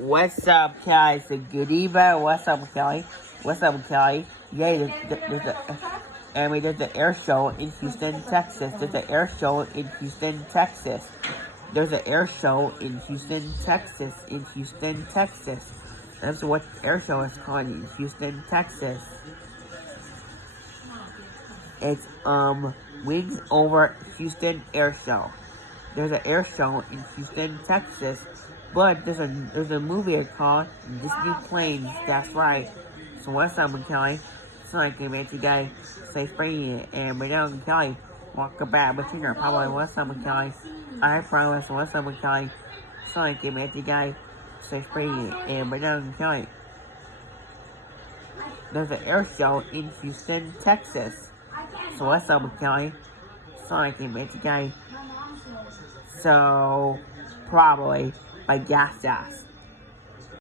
What's up, Kelly? So good evening. What's up, Kelly? What's up, Kelly? Yeah, there's the air show in Houston, Texas. There's an air show in Houston, Texas. There's an air show in Houston, Texas. In Houston, Texas. That's what the air show is called in Houston, Texas. It's Wings Over Houston Air Show. There's an air show in Houston, Texas. But there's a movie called Disney Planes. That's right. So what's up, Kelly? So I can make you guys say spring and Madame Kelly walk back between her. Probably what's up, Kelly? I promise what's up, Kelly? So I can make you guys say spring and Madame Kelly. There's an air show in Houston, Texas. So what's up, Kelly? So I can make you guys. So probably by gas.